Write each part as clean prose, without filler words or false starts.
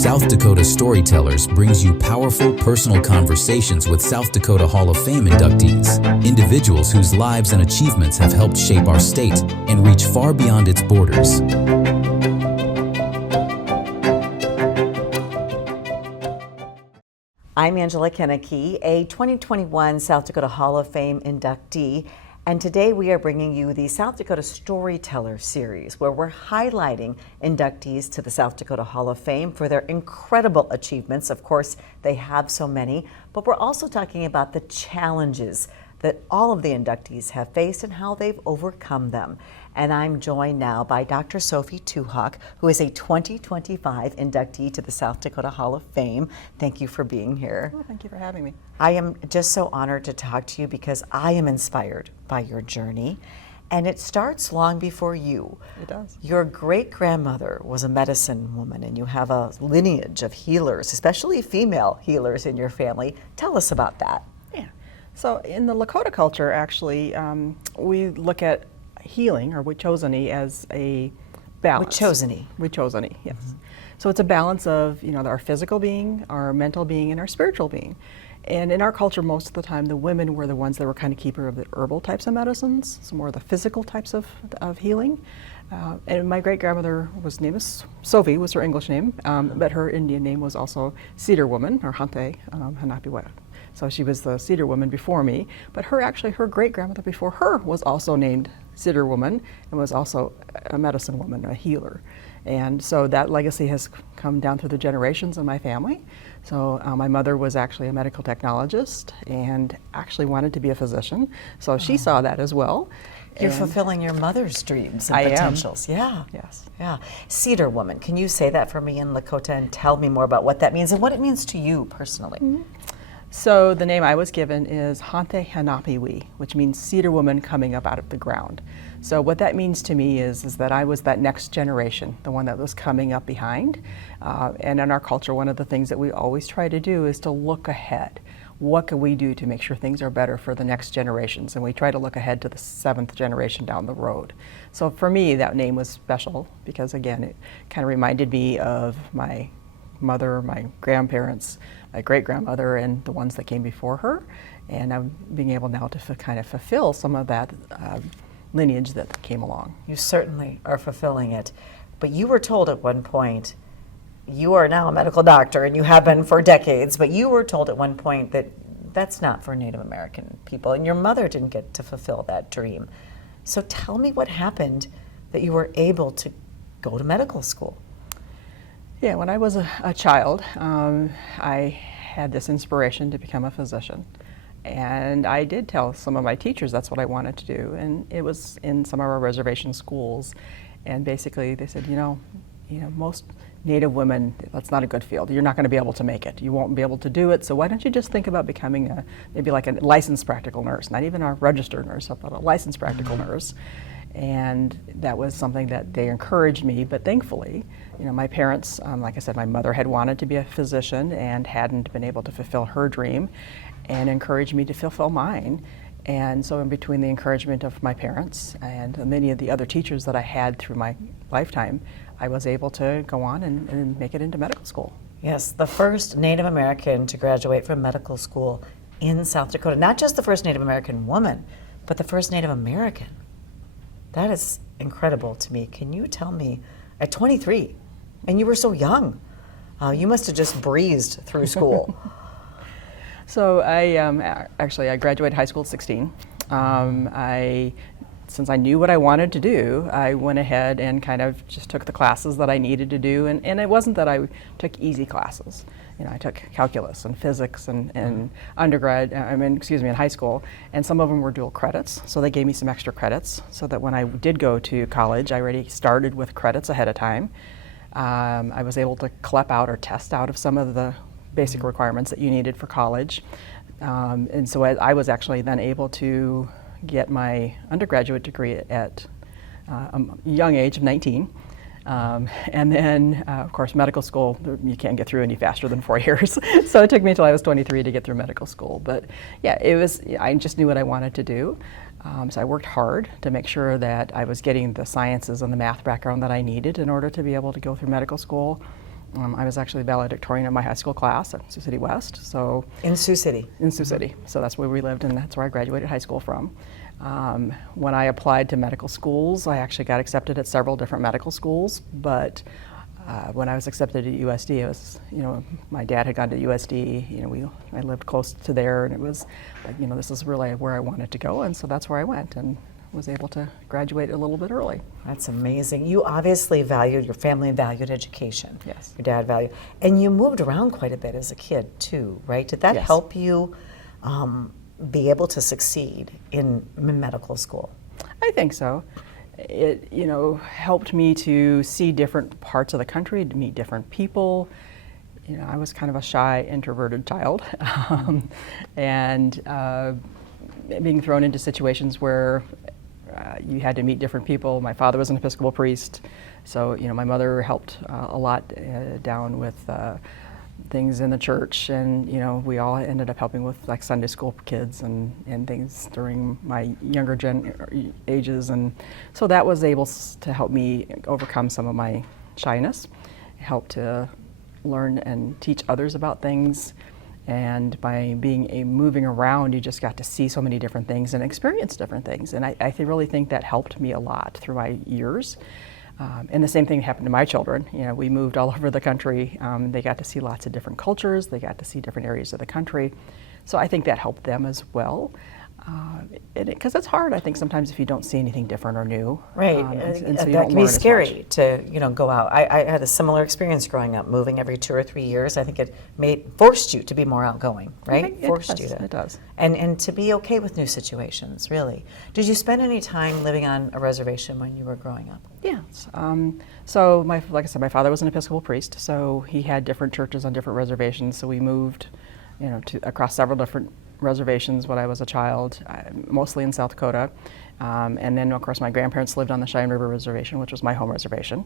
South Dakota Storytellers brings you powerful personal conversations with South Dakota Hall of Fame inductees, individuals whose lives and achievements have helped shape our state and reach far beyond its borders. I'm Angela Kennecke, a 2021 South Dakota Hall of Fame inductee, and today we are bringing you the South Dakota Storyteller series, where we're highlighting inductees to the South Dakota Hall of Fame for their incredible achievements. Of course, they have so many, but we're also talking about the challenges that all of the inductees have faced and how they've overcome them. And I'm joined now by Dr. Sophie Two Hawk, who is a 2025 inductee to the South Dakota Hall of Fame. Thank you for being here. Well, thank you for having me. I am just so honored to talk to you because I am inspired by your journey, and it starts long before you. It does. Your great-grandmother was a medicine woman, and you have a lineage of healers, especially female healers in your family. Tell us about that. Yeah. So in the Lakota culture, actually, we look at healing, or Wichosany, as a balance. Wichosany. Wichosany, yes. Mm-hmm. So it's a balance of, our physical being, our mental being, and our spiritual being. And in our culture, most of the time, the women were the ones that were kind of keeper of the herbal types of medicines, so more of the physical types of healing. And my great-grandmother Sophie, was her English name, but her Indian name was also Cedar Woman, or Hante Hanapiwa. So she was the Cedar Woman before me, but her great-grandmother before her was also named Cedar Woman and was also a medicine woman, a healer. And so that legacy has come down through the generations in my family. So my mother was actually a medical technologist and actually wanted to be a physician. So she saw that as well. You're fulfilling your mother's dreams and I potentials. am. Yeah. Yes. Yeah. Cedar Woman. Can you say that for me in Lakota and tell me more about what that means and what it means to you personally? Mm-hmm. So the name I was given is Hante Hanapiwi, which means cedar woman coming up out of the ground. So what that means to me is that I was that next generation, the one that was coming up behind. And in our culture, one of the things that we always try to do is to look ahead. What can we do to make sure things are better for the next generations? And we try to look ahead to the 7th generation down the road. So for me, that name was special because, again, it kind of reminded me of my mother, my grandparents, my great-grandmother, and the ones that came before her. And I'm being able now to kind of fulfill some of that lineage that came along. You certainly are fulfilling it. But you were told at one point, you are now a medical doctor, and you have been for decades, but you were told at one point that that's not for Native American people, and your mother didn't get to fulfill that dream. So tell me what happened that you were able to go to medical school. Yeah, when I was a child, I had this inspiration to become a physician. And I did tell some of my teachers that's what I wanted to do. And it was in some of our reservation schools. And basically they said, most Native women, that's not a good field. You're not going to be able to make it. You won't be able to do it. So why don't you just think about becoming maybe like a licensed practical nurse, not even a registered nurse, but a licensed practical nurse. And that was something that they encouraged me, but thankfully, my parents, like I said, my mother had wanted to be a physician and hadn't been able to fulfill her dream and encouraged me to fulfill mine. And so in between the encouragement of my parents and many of the other teachers that I had through my lifetime, I was able to go on and make it into medical school. Yes, the first Native American to graduate from medical school in South Dakota. Not just the first Native American woman, but the first Native American. That is incredible to me. Can you tell me, at 23, and you were so young, you must have just breezed through school. So I graduated high school at 16. Since I knew what I wanted to do, I went ahead and kind of just took the classes that I needed to do. And it wasn't that I took easy classes. I took calculus and physics and in high school, and some of them were dual credits, so they gave me some extra credits so that when I did go to college, I already started with credits ahead of time. I was able to CLEP out or test out of some of the basic requirements that you needed for college. And so I was actually then able to get my undergraduate degree at a young age of 19. And then, of course, medical school, you can't get through any faster than 4 years. So it took me until I was 23 to get through medical school. But yeah, I just knew what I wanted to do. So I worked hard to make sure that I was getting the sciences and the math background that I needed in order to be able to go through medical school. I was actually valedictorian of my high school class at Sioux City West. So In Sioux City? In Sioux City. So that's where we lived, and that's where I graduated high school from. When I applied to medical schools, I actually got accepted at several different medical schools, but when I was accepted at USD, it was, my dad had gone to USD, I lived close to there, and it was like, this is really where I wanted to go, and so that's where I went and was able to graduate a little bit early. That's amazing. You obviously valued, your family valued education. Yes. Your dad valued, and you moved around quite a bit as a kid too, right? Did that Yes. help you be able to succeed in medical school? I think so. It, helped me to see different parts of the country, to meet different people. I was kind of a shy, introverted child, and being thrown into situations where you had to meet different people. My father was an Episcopal priest, so my mother helped a lot down with things in the church, and we all ended up helping with like Sunday school kids and things during my younger ages, and so that was able to help me overcome some of my shyness, help to learn and teach others about things. And by moving around, you just got to see so many different things and experience different things, and I really think that helped me a lot through my years. And the same thing happened to my children. We moved all over the country. They got to see lots of different cultures. They got to see different areas of the country. So I think that helped them as well. Because it's hard, I think, sometimes if you don't see anything different or new. Right, and so you that don't can be learn as scary much. to go out. I had a similar experience growing up, moving every 2 or 3 years. I think it forced you to be more outgoing, right? I think Forced it does, you to. it does. And to be okay with new situations, really. Did you spend any time living on a reservation when you were growing up? Yes. So, like I said, my father was an Episcopal priest, so he had different churches on different reservations. So we moved, across several different reservations when I was a child, mostly in South Dakota. And then, of course, my grandparents lived on the Cheyenne River Reservation, which was my home reservation.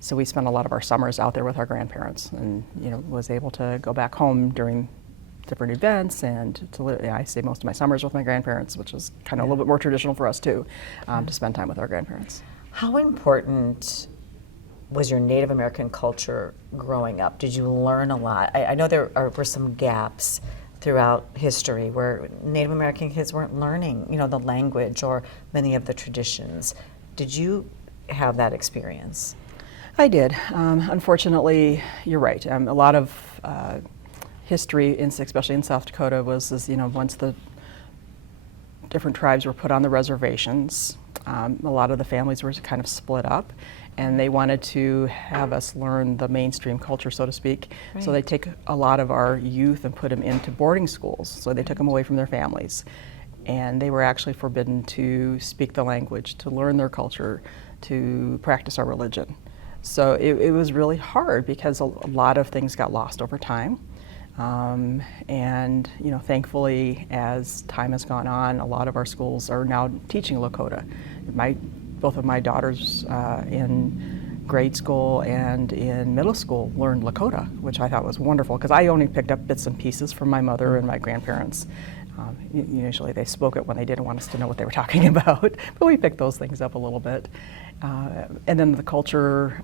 So we spent a lot of our summers out there with our grandparents, and was able to go back home during different events, and I stayed most of my summers with my grandparents, which is kind of a little bit more traditional for us too, to spend time with our grandparents. How important was your Native American culture growing up? Did you learn a lot? I know there were some gaps throughout history where Native American kids weren't learning, the language or many of the traditions. Did you have that experience? I did. Unfortunately, you're right. A lot of history, especially in South Dakota, was once the different tribes were put on the reservations, a lot of the families were kind of split up, and they wanted to have us learn the mainstream culture, so to speak. Right. So they take a lot of our youth and put them into boarding schools. So they took them away from their families, and they were actually forbidden to speak the language, to learn their culture, to practice our religion. So it was really hard because a lot of things got lost over time. And thankfully, as time has gone on, a lot of our schools are now teaching Lakota. Both of my daughters in grade school and in middle school learned Lakota, which I thought was wonderful because I only picked up bits and pieces from my mother and my grandparents. Usually they spoke it when they didn't want us to know what they were talking about, but we picked those things up a little bit. And then the culture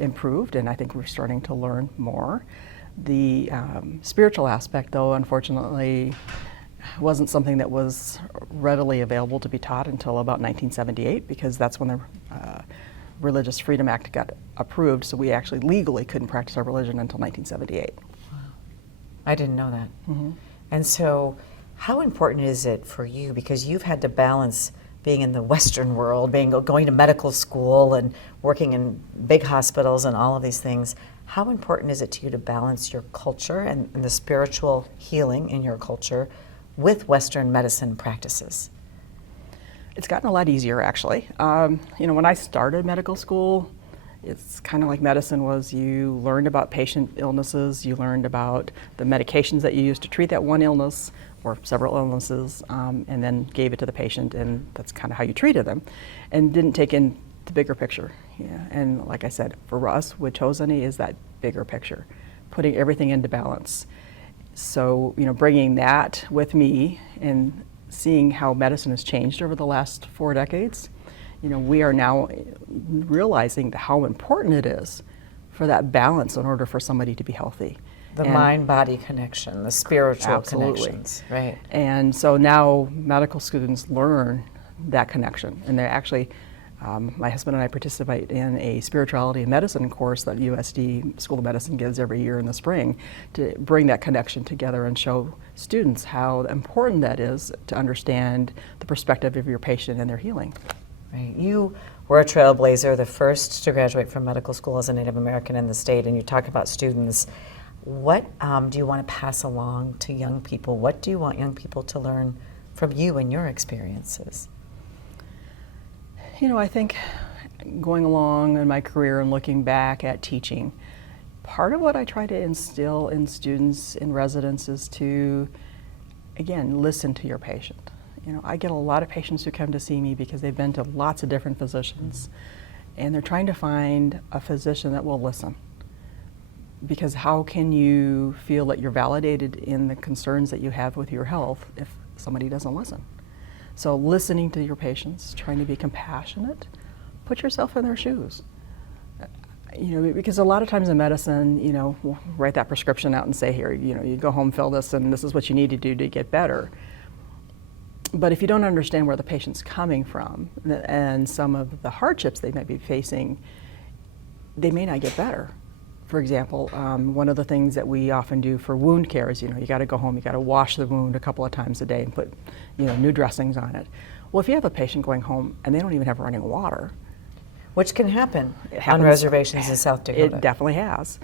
improved, and I think we're starting to learn more. The spiritual aspect, though, unfortunately, wasn't something that was readily available to be taught until about 1978, because that's when the Religious Freedom Act got approved, so we actually legally couldn't practice our religion until 1978. Wow. I didn't know that. Mm-hmm. And so how important is it for you, because you've had to balance being in the Western world, going to medical school and working in big hospitals and all of these things. How important is it to you to balance your culture and the spiritual healing in your culture with Western medicine practices? It's gotten a lot easier, actually. When I started medical school, it's kind of like medicine was. You learned about patient illnesses, you learned about the medications that you used to treat that one illness or several illnesses, and then gave it to the patient, and that's kind of how you treated them, and didn't take in the bigger picture. Yeah. And like I said, for us, Wet'suwet'en is that bigger picture, putting everything into balance. So, bringing that with me and seeing how medicine has changed over the last 4 decades, we are now realizing how important it is for that balance in order for somebody to be healthy. The mind-body connection, the spiritual connections, right? And so now medical students learn that connection, and they actually, my husband and I participate in a spirituality and medicine course that USD School of Medicine gives every year in the spring to bring that connection together and show students how important that is to understand the perspective of your patient and their healing. Right. You were a trailblazer, the first to graduate from medical school as a Native American in the state, and you talk about students. What do you want to pass along to young people? What do you want young people to learn from you and your experiences? You know, I think going along in my career and looking back at teaching, part of what I try to instill in students, in residents, is to, again, listen to your patient. You know, I get a lot of patients who come to see me because they've been to lots of different physicians, and they're trying to find a physician that will listen. Because how can you feel that you're validated in the concerns that you have with your health if somebody doesn't listen? So listening to your patients, trying to be compassionate, put yourself in their shoes. You know, because a lot of times in medicine, you know, we'll write that prescription out and say, here, you know, you go home, fill this, and this is what you need to do to get better. But if you don't understand where the patient's coming from and some of the hardships they might be facing, they may not get better. For example, one of the things that we often do for wound care is, you know, you got to go home, you got to wash the wound a couple of times a day and put, you know, new dressings on it. Well, if you have a patient going home and they don't even have running water, which can happen on reservations in South Dakota. It definitely has.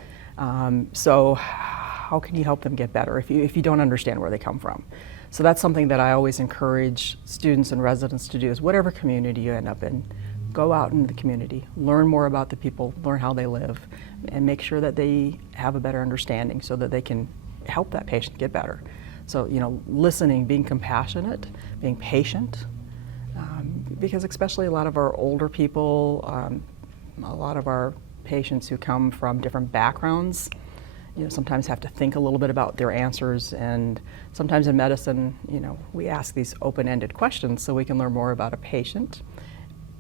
So how can you help them get better if you don't understand where they come from? So that's something that I always encourage students and residents to do, is whatever community you end up in, go out in the community, learn more about the people, learn how they live, and make sure that they have a better understanding so that they can help that patient get better. So, you know, listening, being compassionate, being patient, because especially a lot of our older people, a lot of our patients who come from different backgrounds, you know, sometimes have to think a little bit about their answers, and sometimes in medicine, you know, we ask these open-ended questions so we can learn more about a patient.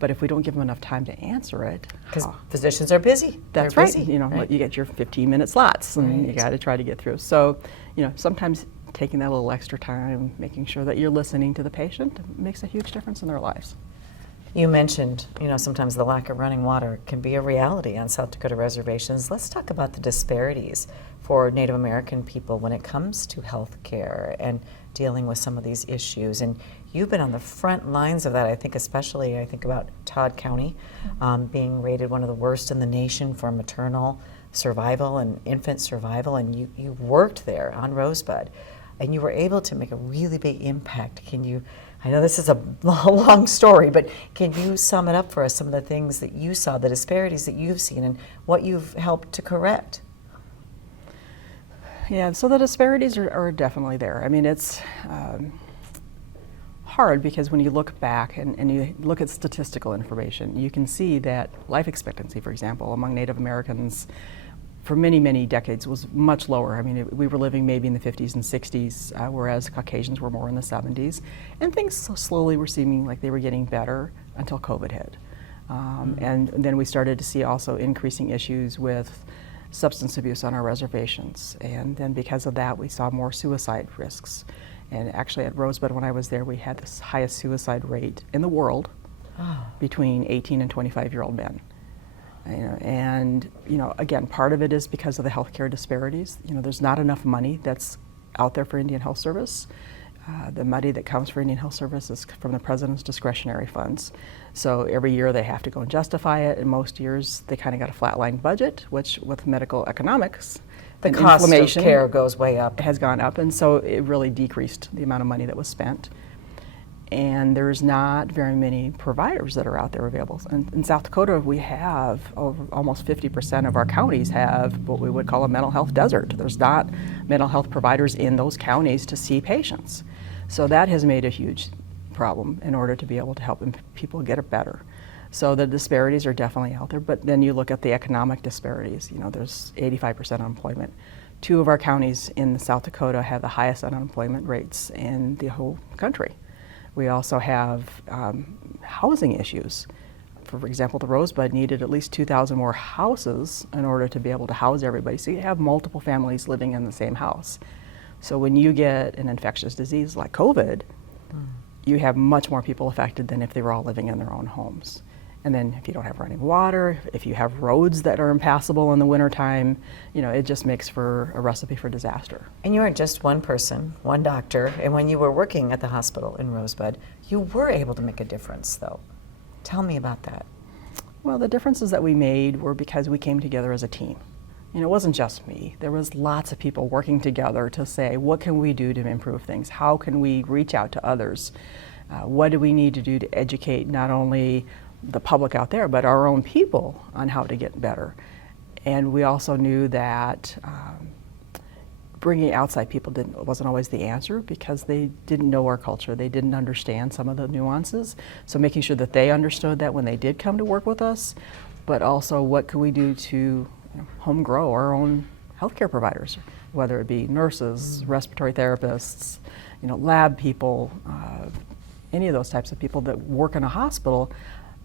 But if we don't give them enough time to answer it, because physicians are busy. That's They're right. busy, You know, right? You get your 15-minute slots, and Right. you got to try to get through. So, you know, sometimes taking that little extra time, making sure that you're listening to the patient, makes a huge difference in their lives. You mentioned, you know, sometimes the lack of running water can be a reality on South Dakota reservations. Let's talk about the disparities for Native American people when it comes to health care and dealing with some of these issues. And you've been on the front lines of that. I think especially, I think about Todd County being rated one of the worst in the nation for maternal survival and infant survival. And you worked there on Rosebud, and you were able to make a really big impact. Can you, I know this is a long story, but can you sum it up for us, some of the things that you saw, the disparities that you've seen, and what you've helped to correct? Yeah, so the disparities are definitely there. I mean, it's hard because when you look back and you look at statistical information, you can see that life expectancy, for example, among Native Americans for many, many decades was much lower. I mean, we were living maybe in the 50s and 60s, whereas Caucasians were more in the 70s. And things slowly were seeming like they were getting better until COVID hit. And then we started to see also increasing issues with substance abuse on our reservations. And then because of that, we saw more suicide risks. And actually at Rosebud, when I was there, we had the highest suicide rate in the world between 18 and 25-year-old men. And you know, again, part of it is because of the healthcare disparities. You know, there's not enough money that's out there for Indian Health Service. The money that comes for Indian Health Service is from the President's discretionary funds. So every year they have to go and justify it, and most years they kind of got a flatline budget, which with medical economics, The and cost of inflammation care goes way up. has gone up, and so it really decreased the amount of money that was spent. And there's not very many providers that are out there available. And in South Dakota, we have almost 50% of our counties have what we would call a mental health desert. There's not mental health providers in those counties to see patients. So that has made a huge problem in order to be able to help people get it better. So the disparities are definitely out there, but then you look at the economic disparities. You know, there's 85% unemployment. 2 of our counties in South Dakota have the highest unemployment rates in the whole country. We also have housing issues. for example, the Rosebud needed at least 2,000 more houses in order to be able to house everybody. So you have multiple families living in the same house. So when you get an infectious disease like COVID, you have much more people affected than if they were all living in their own homes. And then if you don't have running water, if you have roads that are impassable in the wintertime, it just makes for a recipe for disaster. And you are just one person, one doctor, and when you were working at the hospital in Rosebud, you were able to make a difference, though. Tell me about that. Well, the differences that we made were because we came together as a team. It wasn't just me. There was lots of people working together to say, what can we do to improve things? How can we reach out to others? What do we need to do to educate not only the public out there, but our own people on how to get better? And we also knew that bringing outside people wasn't always the answer, because they didn't know our culture. They didn't understand some of the nuances. So making sure that they understood that when they did come to work with us, but also what could we do to home grow our own healthcare providers, whether it be nurses, respiratory therapists, lab people, any of those types of people that work in a hospital.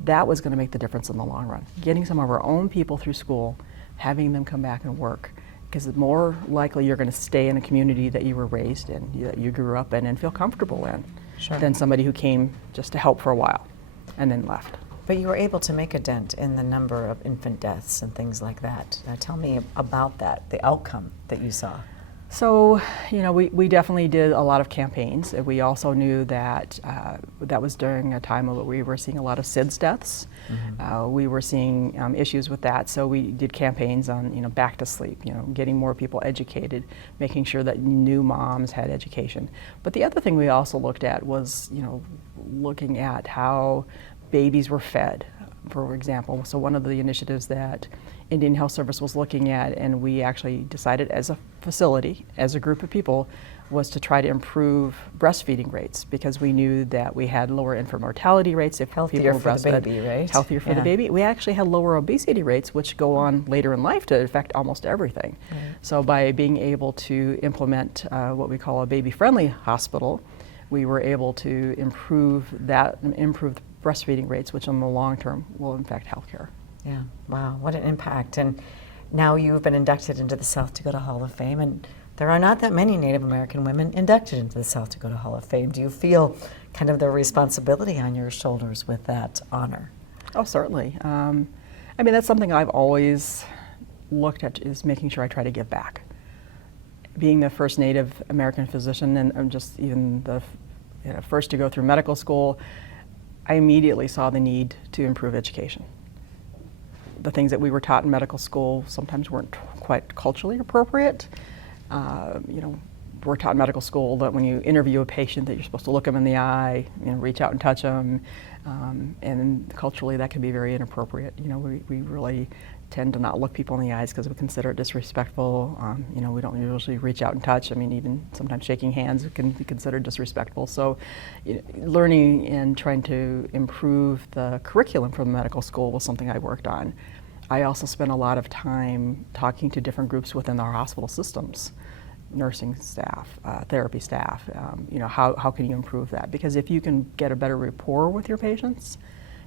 That was going to make the difference in the long run. Getting some of our own people through school, having them come back and work, because it's more likely you're going to stay in a community that you were raised in, that you grew up in and feel comfortable in, than somebody who came just to help for a while and then left. But you were able to make a dent in the number of infant deaths and things like that. Tell me about that, the outcome that you saw. So, we definitely did a lot of campaigns. We also knew that that was during a time where we were seeing a lot of SIDS deaths. We were seeing issues with that, so we did campaigns on, back to sleep, getting more people educated, making sure that new moms had education. But the other thing we also looked at was, looking at how babies were fed, for example. So one of the initiatives that Indian Health Service was looking at, and we actually decided as a facility, as a group of people, was to try to improve breastfeeding rates, because we knew that we had lower infant mortality rates if healthier people were for breastfed. the baby, right? Healthier for the baby. We actually had lower obesity rates, which go on later in life to affect almost everything. Right. So by being able to implement what we call a baby-friendly hospital, we were able to improve breastfeeding rates, which in the long term will impact healthcare. Yeah, wow, what an impact. And now you've been inducted into the South Dakota Hall of Fame, and there are not that many Native American women inducted into the South Dakota Hall of Fame. Do you feel kind of the responsibility on your shoulders with that honor? Oh, certainly. That's something I've always looked at, is making sure I try to give back. Being the first Native American physician, and just even the first to go through medical school, I immediately saw the need to improve education. The things that we were taught in medical school sometimes weren't quite culturally appropriate. We're taught in medical school that when you interview a patient that you're supposed to look them in the eye, reach out and touch them, and culturally that can be very inappropriate. We really tend to not look people in the eyes because we consider it disrespectful. We don't usually reach out and touch. Even sometimes shaking hands can be considered disrespectful. So learning and trying to improve the curriculum from medical school was something I worked on. I also spent a lot of time talking to different groups within our hospital systems, nursing staff, therapy staff. How can you improve that? Because if you can get a better rapport with your patients,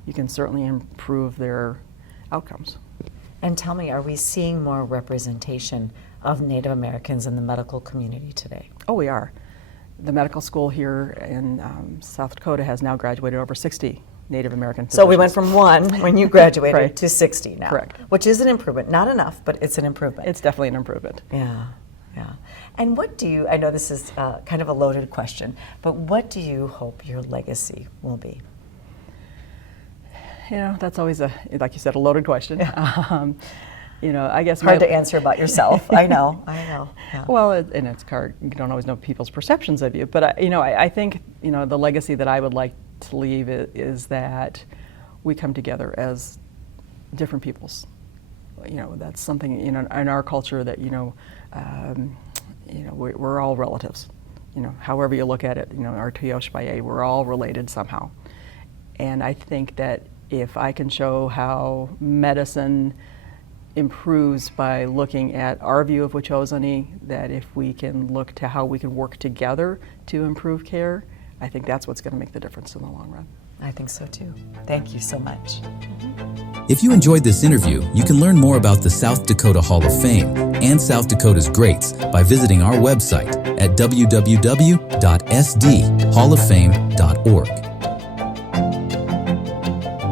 you can certainly improve their outcomes. And tell me, are we seeing more representation of Native Americans in the medical community today? Oh, we are. The medical school here in South Dakota has now graduated over 60 Native American physicians. So we went from 1 when you graduated right. to 60 now. Correct. Which is an improvement. Not enough, but it's an improvement. It's definitely an improvement. Yeah. And what do you, I know this is kind of a loaded question, but what do you hope your legacy will be? That's always like you said, a loaded question. Yeah. I guess hard to answer about yourself. I know. Yeah. Well, and it's hard. You don't always know people's perceptions of you. But I think the legacy that I would like to leave is that we come together as different peoples. That's something in our culture that we're all relatives. However you look at it, our Tioshpaye, we're all related somehow. And I think that if I can show how medicine improves by looking at our view of Wachosani, that if we can look to how we can work together to improve care, I think that's what's going to make the difference in the long run. I think so too. Thank you so much. If you enjoyed this interview, you can learn more about the South Dakota Hall of Fame and South Dakota's greats by visiting our website at www.sdhalloffame.org.